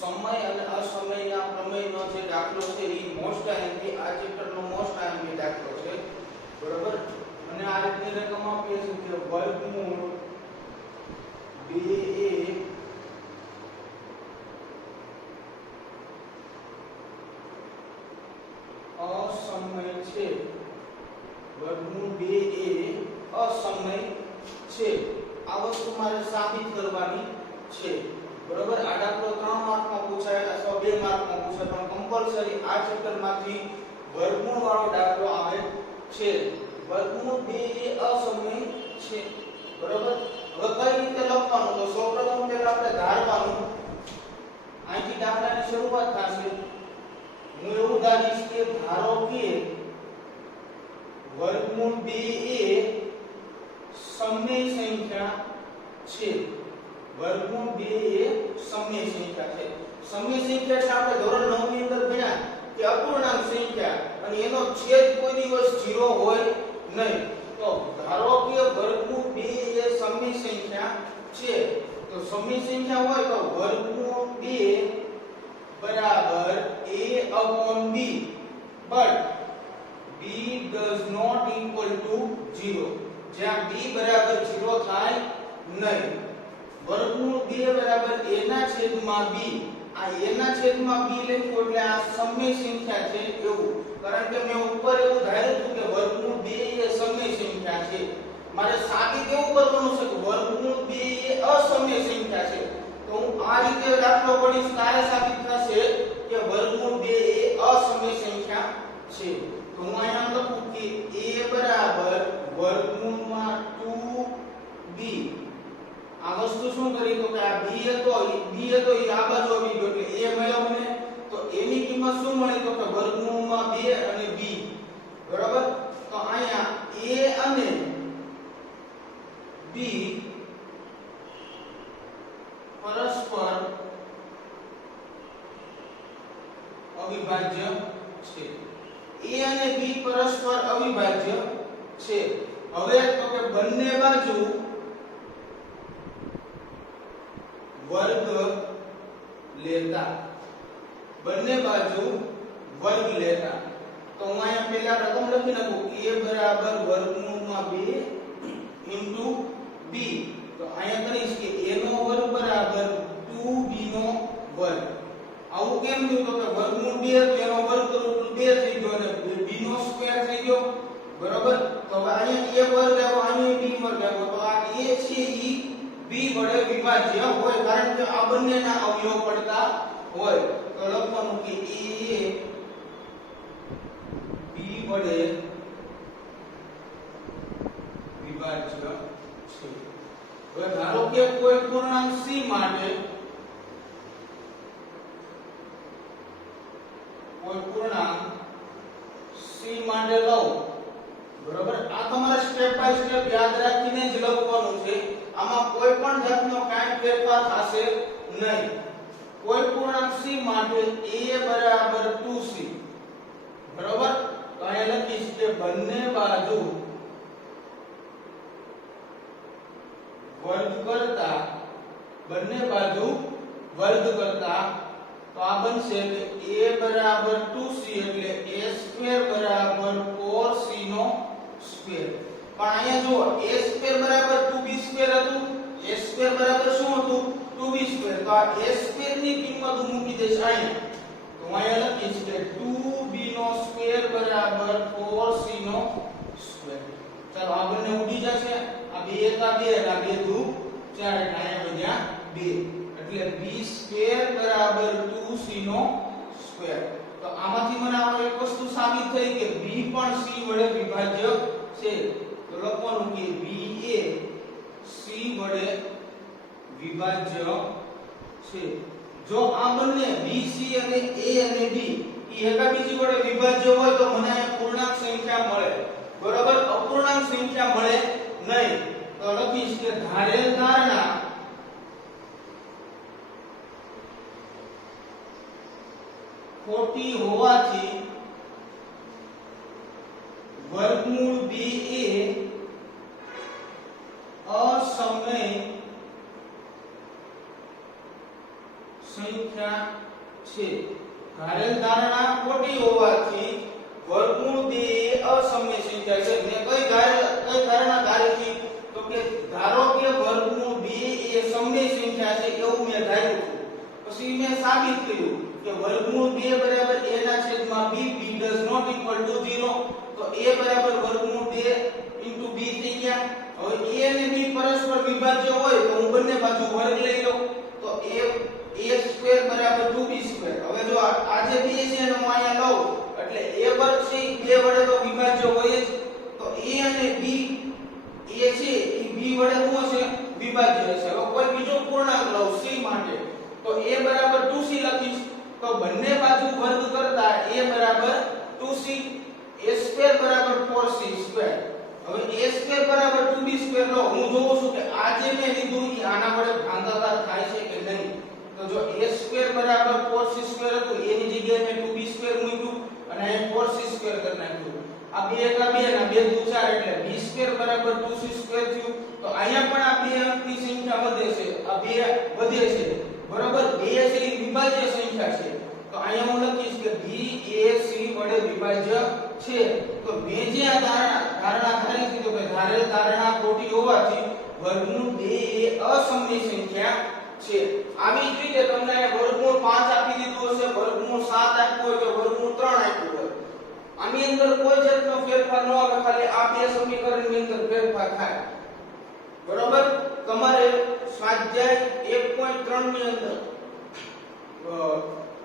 સમય અને અસમયના પ્રમેયનો જે દાખલો છે એ મોસ્ટ આઈએમપી આ ચેપ્ટરનો મોસ્ટ આઈએમપી દાખલો છે બરોબર અને આ રીતની રકમ આપીએ છે કે વર્ગમૂળ 2a અસમય છે વર્ગમૂળ 2a અસમય છે આ વસ્તુ મારે સાબિત કરવાની છે બરોબર આ દાખલો 3 માર્કમાં પૂછાય અથવા 2 માર્કમાં પૂછાય પણ કમ્પલસરી આ ચેપ્ટરમાંથી વર્ગમૂળ વાળો દાખલો આવે છે વર્ગમૂળ 2 એ અસમય છે બરોબર હવે કઈ રીતે લખવાનું તો સૌપ્રથમ પહેલા આપણે ધારવાનું અહીંથી દાખલાની શરૂઆત થશે હું એવું ધારીશ કે ધારો કે વર્ગમૂળ 2 એ સમય સંખ્યા છે વર્ગમૂળ 2 એ સમય સંખ્યા છે સમય સંખ્યા એટલે આપણે ધોરણ 9 ની અંદર ભણ્યા કે અપૂર્ણાંક સંખ્યા અને એનો છેદ કોઈ દિવસ 0 હોય નહીં તો ધારો કે વર્ગમૂળ 2 એ સમય સંખ્યા છે તો સમય સંખ્યા હોય તો વર્ગમૂળ 2 બરાબર a/b but b does not equal to 0 જ્યાં b બરાબર 0 થાય નહીં વર્ગમૂળ 2 બરાબર a ના છેદમાં b આ a ના છેદમાં b લખ્યું એટલે આ સમય સંખ્યા છે એવું કારણ કે મેં ઉપર એવું ધાર્યું હતું કે વર્ગમૂળ 2 એ સમય સંખ્યા છે મારે સાબિત એવું કરવાનું છે કે વર્ગમૂળ 2 એ અસમય સંખ્યા છે તો હું આ રીતે દાખલો ગણીશ ત્યારે સાબિત થશે કે વર્ગમૂળ 2 એ અસમય સંખ્યા છે તો હું અહીંયા લખું કે a બરાબર વર્ગમૂળમાં 2b આ વસ્તુ શું કરી તો કે આ b હતો એ આ બાજુ આવી ગયો એટલે a મળ્યો મને તો a ની કિંમત શું મળી તો કે વર્ગમૂળમાં 2 અને b બરાબર તો અહીંયા a અને b પરસ્પર અવિભાજ્ય છે a અને b પરસ્પર અવિભાજ્ય છે હવે તો કે બંને બાજુ વર્ગ લેતા બંને બાજુ વર્ગ લેતા તો હું અહીંયા પહેલા રકમ લખી નાખું a બરાબર વર્ગમૂળમાં 2 b તો અહીંયા કરીશ કે a નો વર્ગ બરાબર 2b નો વર્ગ આવું કેમ થયું તો કે વર્ગમૂળ 2 તો એનો વર્ગ કરું તો 2 થઈ ગયો અને b નો સ્ક્વેર થઈ ગયો બરાબર તો હવે અહીંયા a વર્ગ આવ્યો અહીંયા b વર્ગ આવ્યો તો આ a છે ઈ b વડે વિભાજ્ય હોય કારણ કે આ બંનેના અવયવ પડતા હોય તો લખવાનું કે a b વડે વિભાજ્ય છે હવે ધારો કે કોઈ પૂર્ણાંક c માટે લઉં બરોબર આ તમારે સ્ટેપ બાય સ્ટેપ યાદ રાખીને જ લખવાનું છે આમાં કોઈ પણ જાતનો કાંઈ ફેરફાર થશે નહીં કોઈ પૂર્ણાંક c માટે a બરાબર 2c બરોબર તો અહીંયા લખીશ કે બંને બાજુ વર્ગ કરતા તો આ બનશે કે a બરાબર 2c એટલે a સ્ક્વેર બરાબર 4c નો સ્ક્વેર પણ અહીંયા જો a સ્ક્વેર બરાબર 2b સ્ક્વેર હતું a સ્ક્વેર બરાબર શું હતું 2b સ્ક્વેર તો આ a સ્ક્વેર ની કિંમત મૂકી દઈશ અહીંયા તો અહીંયા લખીશ કે 2b નો સ્ક્વેર બરાબર 4c નો સ્ક્વેર ચાલો આ બંને ઉડી જશે આ 2 એકા 2 અને આ 2 દુ 4 એટલે અહીંયા વધ્યા 2 એટલે b સ્ક્વેર બરાબર 2c નો સ્ક્વેર તો આમાંથી મને આ એક વસ્તુ સાબિત થઈ કે b પણ c વડે વિભાજ્ય છે તો લખવાનું કે b એ c વડે વિભાજ્ય છે જો આ બંને b c અને a અને b ઈ એકાબીજી વડે વિભાજ્ય હોય તો મને આ પૂર્ણાંક સંખ્યા મળે બરાબર અપૂર્ણાંક સંખ્યા મળે નહીં તો લખીશ કે ધારેલ ધારણા ખોટી હોવાથી વર્ગમૂળ 2 એ અસમય સંખ્યા છે. ધારેલ ધારણા ખોટી હોવાથી વર્ગમૂળ 2 એ અસમય સંખ્યા છે. મેં કઈ ધારણા ધારી હતી તો કે ધારો કે વર્ગમૂળ 2 એ સમય સંખ્યા છે એવું મેં ધાર્યું હતું. પછી મેં સાબિત કર્યું કે વર્ગમૂળ 2 બરાબર a ના છેદમાં b, b does not equal to 0. તો a બરાબર વર્ગમૂળ 2 into b થઈ ગયા. હવે a અને b પરસ્પર વિભાજ્ય હોય તો હું બંને બાજુ વર્ગ લઈ લઉં તો a સ્ક્વેર બરાબર 2b સ્ક્વેર. હવે જો આ જે b છે એને હું અહીંયા લઉં એટલે a વર્ગ છે બે વડે તો વિભાજ્ય હોય જ. તો a અને b a છે એ b વડે શું હશે? વિભાજ્ય હશે. હવે કોઈ બીજો પૂર્ણાંક લઉં c માટે તો a બરાબર 2c લખીશ. તો બંને બાજુ વર્ગ કરતા a બરાબર 2c, a સ્ક્વેર બરાબર 4c સ્ક્વેર. હવે a સ્ક્વેર બરાબર 2b સ્ક્વેર લો. હું જોઉં છું કે આ જે મેં લીધું એ આના વડે ભાગાકાર થાય છે કે નહીં. તો જો a સ્ક્વેર બરાબર 4c સ્ક્વેર હતું એની જગ્યાએ મેં 2b સ્ક્વેર મૂક્યું અને અહીં 4c સ્ક્વેર કરી નાખ્યું. આ 2 એકા 2 અને 2 દુ 4 એટલે b સ્ક્વેર બરાબર 2c સ્ક્વેર થયું. તો અહીંયા પણ આ બે અંકની સંખ્યા વધે છે, આ બે વધે છે. બરાબર, 2 છે એ વિભાજ્ય સંખ્યા છે. તો અહીંયા હું લખીશ કે b a c વડે વિભાજ્ય છે. તો મેં જે આ ધારણા ધારી હતી તો કે ધારેલ ધારણા ખોટી હોવાથી વર્ગમૂળ 2 એ અસમય સંખ્યા છે. આવી જ રીતે તમને વર્ગમૂળ 5 આપી દીધું હશે, વર્ગમૂળ 7 આપ્યું હોય કે વર્ગમૂળ 3 આપ્યું હોય. આની અંદર કોઈ જાતનો ફેરફાર ન આવે, ખાલી આ બે સમીકરણની અંદર ફેરફાર થાય. બરાબર, તમારે સ્વાધ્યાય 1.3 ની અંદર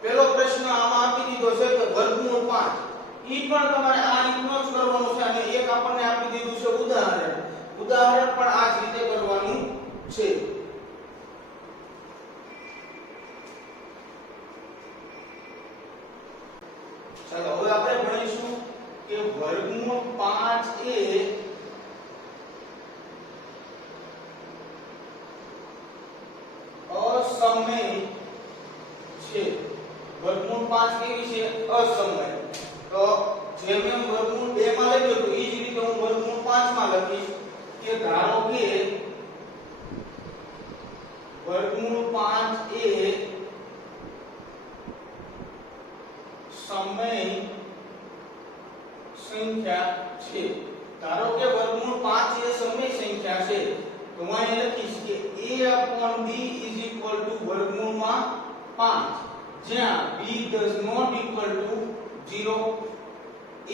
પહેલો પ્રશ્ન આમાં આપી દીધો છે કે વર્ગમૂળ 5. ઈ પણ તમારે આ રીતનો જ કરવાનું છે અને એક આપણને આપી દીધું છે ઉદાહરણ. ઉદાહરણ પણ આ જ રીતે કરવાનું છે. ચાલો હવે આપણે ભણીશું કે વર્ગમૂળ 5 એ અસમય છે. વર્ગમૂળ 5 કેવી છે? અસમય. તો જેમ એમ વર્ગમૂળ 2 માં લખ્યું હતું એ જ રીતે હું વર્ગમૂળ 5 માં લખીશ કે ધારો કે વર્ગમૂળ 5 એ સમય સંખ્યા છે. ધારો કે વર્ગમૂળ 5 એ સમય સંખ્યા છે તો હું અહીં લખીશ કે a/b = વર્ગમૂળમાં 5 જ્યાં b does not equal to 0.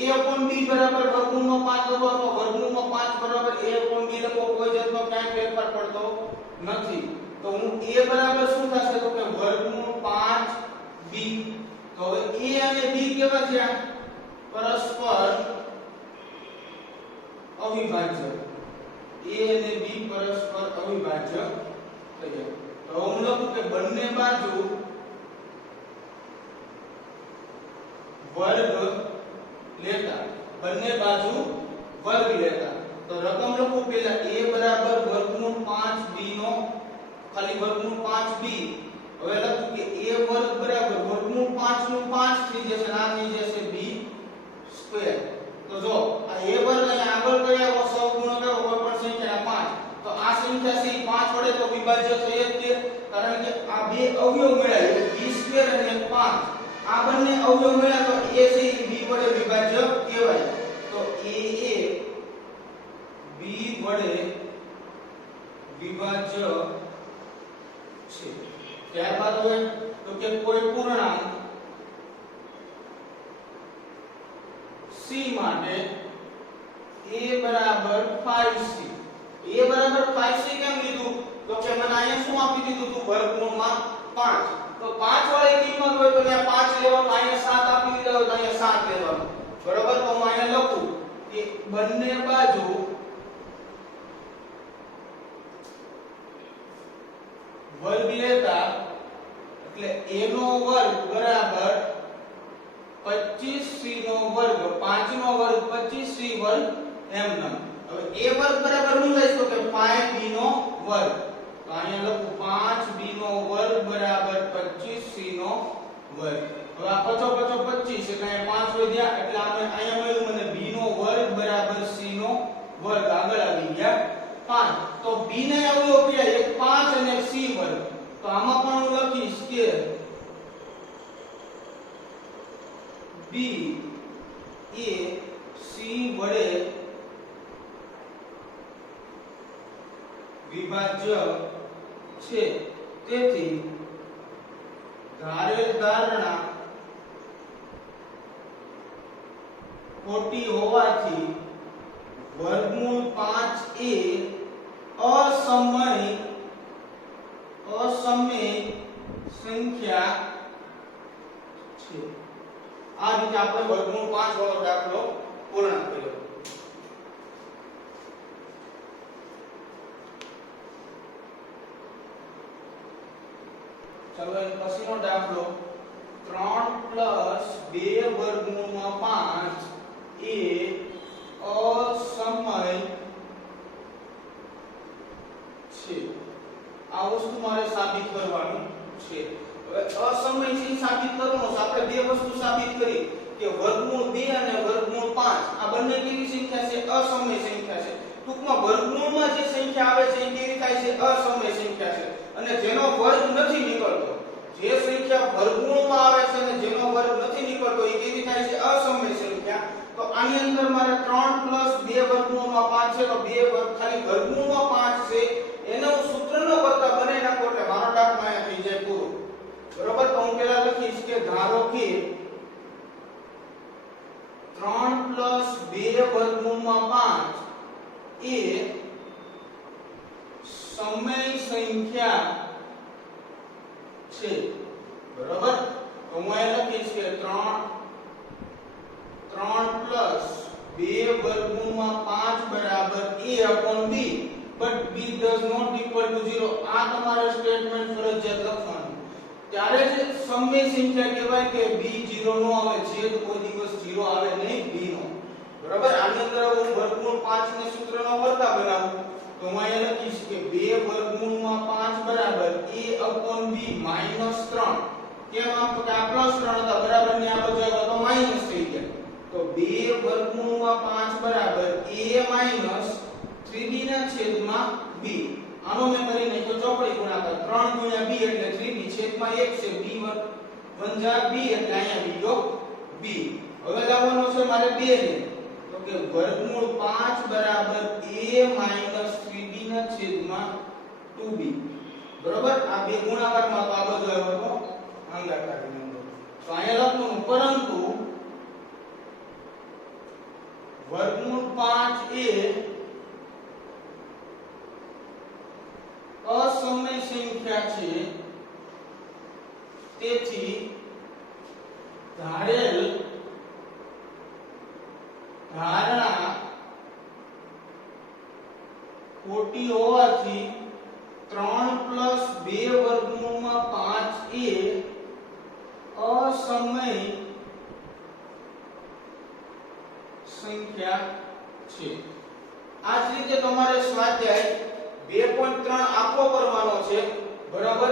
a/b બરાબર વર્ગમૂળમાં 5 લખો તો વર્ગમૂળમાં 5 બરાબર a/b લખો, કોઈ જાતનો ક્યાંય ફેરફાર પડતો નથી. તો હું a બરાબર શું થશે તો કે વર્ગમૂળ 5b. તો હવે a અને b કેવા છે? પરસ્પર અવિભાજ્ય. a અને b પરસ્પર અવિભાજ્ય થયા. તો હું લખું કે બંને બાજુ વર્ગ લેતા, બંને બાજુ વર્ગ લેતા. તો રકમ લખું પહેલા a બરાબર વર્ગમૂળ 5b નો ખાલી વર્ગમૂળ 5b. હવે લખું કે a વર્ગ બરાબર વર્ગમૂળ 5 નું 5 થઈ જશે, આ થઈ જશે b સ્ક્વેર. તો જો આ a વર્ગ અહીંયા આગળ કર્યા સહગુણક કોઈ પણ સંખ્યા 5. તો આ સંખ્યા છે 5 વડે તો વિભાજ્ય થઈ જ છે, કારણ કે આ બે અવયવ મળ્યા એટલે b સ્ક્વેર અને 5. આ બંને અવયવ મળ્યા તો a છે એ b વડે વિભાજ્ય કહેવાય. તો a એ b વડે વિભાજ્ય છે. ત્યારબાદ હવે તો કે કોઈ પૂર્ણાંક c માટે a બરાબર 5c. a બરાબર 5c કેમ લીધું તો કે મને અહીંયા શું આપી દીધું હતું? વર્ગમૂળમાં 5. તો 5 વાળી કિંમત હોય તો ત્યાં 5 લેવાનું, અહીંયા 7 આપી દીધા હોય તો અહીંયા 7 લેવાનું. બરાબર, તો હું અહીંયા લખું કે બંને બાજુ વર્ગ લેતા એટલે a નો વર્ગ બરાબર 25c નો વર્ગ, 5 નો વર્ગ 25c વર્ગ એમ નામ. હવે a વર્ગ બરાબર શું થાય તો કે 5b નો વર્ગ. તો અહીંયા લખું 5b નો વર્ગ બરાબર 25c નો વર્ગ. હવે આ 5 25 એટલે અહીંયા 5 વધ્યા એટલે અહીંયા મળ્યું મને b નો વર્ગ બરાબર c નો વર્ગ. આગળ આવી ગયા 5. તો b ને અવયવ પડ્યા એક 5 અને c વર્ગ. તો આમાં પણ હું લખીશ કે b એ c વડે વિભાજ્ય છે, તેથી ધારેલ ધારણા ખોટી હોવાથી વર્ગમૂળ 5 એ અસમય સંખ્યા છે. આ રીતે આપણે વર્ગમૂળ 5 વાળો દાખલો પૂર્ણ કર્યો. ચલો એ પછીનો દાખલો 3 + 2 વર્ગમૂળમાં 5 એ અસમય છે. આ વસ્તુ મારે સાબિત કરવાનું છે. હવે અસમય છે સાબિત કરવાનું છે. આપણે બે વસ્તુ સાબિત કરી કે વર્ગમૂળ 2 અને વર્ગમૂળ 5 આ બંને કેવી સંખ્યા છે? અસમય સંખ્યા છે. ટૂંકમાં વર્ગમૂળમાં જે સંખ્યા આવે છે એ કેવી થાય છે? અસમય સંખ્યા છે. અને જેનો વર્ગ નથી નીકળતો, જે સંખ્યા વર્ગમૂળમાં આવે છે અને જેનો વર્ગ નથી નીકળતો એ કેવી થાય છે? અસમય સંખ્યા. તો આની અંદર મારે 3 + 2 વર્ગમૂળમાં 5 છે, તો 2 વર્ગ ખાલી વર્ગમૂળમાં 5 છે એને હું સૂત્રનો કરતા બનાવી નાખો એટલે મારો દાખલો અહીંયા થઈ જાય પૂરો. બરોબર? તો હું પહેલા લખીશ કે ધારો કે 3 + 2 વર્ગમૂળમાં 5 એ સમય સંખ્યા છે. બરોબર? તો હું અહીંયા લખીશ કે 3 + 2 વર્ગમૂળમાં 5 બરાબર a/b, but b does not equal to 0. આ તમારે સ્ટેટમેન્ટ ફરજિયાત લખવાનું. ત્યારે જ સમય સંખ્યા કહેવાય કે b 0 નો આવે, છેદ કોઈ દિવસ 0 આવે નહીં b નો. બરાબર? આની અંદર હું વર્ગમૂળ 5 ને સૂત્રનો કરતા બનાવું તો હું અહીંયા લખીશ કે 2 વર્ગમૂળમાં 5 બરાબર a/b -3. કેમ? આમ તો કે આ +3 હતા, બરાબર ની આ બાજુ આવ્યા તો માઈનસ થઈ ગયા. તો 2 વર્ગમૂળમાં 5 બરાબર a - 3b ના છેદમાં b. આનો મેં કરી નાખ્યો ચોપડી ગુણાકાર. 3 × b એટલે 3b છેદમાં 1 છે. b = b એટલે અહીંયા બીજો b. હવે લાવવાનો છે મારે 2 ને, તો કે વર્ગમૂળ 5 બરાબર a - 3b ના છેદમાં 2b. બરોબર? આ બે ગુણાકારમાં તો આ બધું આવ્યો તો ભાંગાકાર કાઢી નાખો. તો અહીંયા લખવાનું પરંતુ વર્ગમૂળ 5 એ અસમય સંખ્યા છે, તેથી ધારેલ ધારણા ખોટી હોવાથી 3 + 2 વર્ગમૂળમાં 5 એ અસમય સંખ્યા છે. આ જ રીતે તમારે સ્વાધ્યાય 2.3 આખો કરવાનો છે. બરાબર?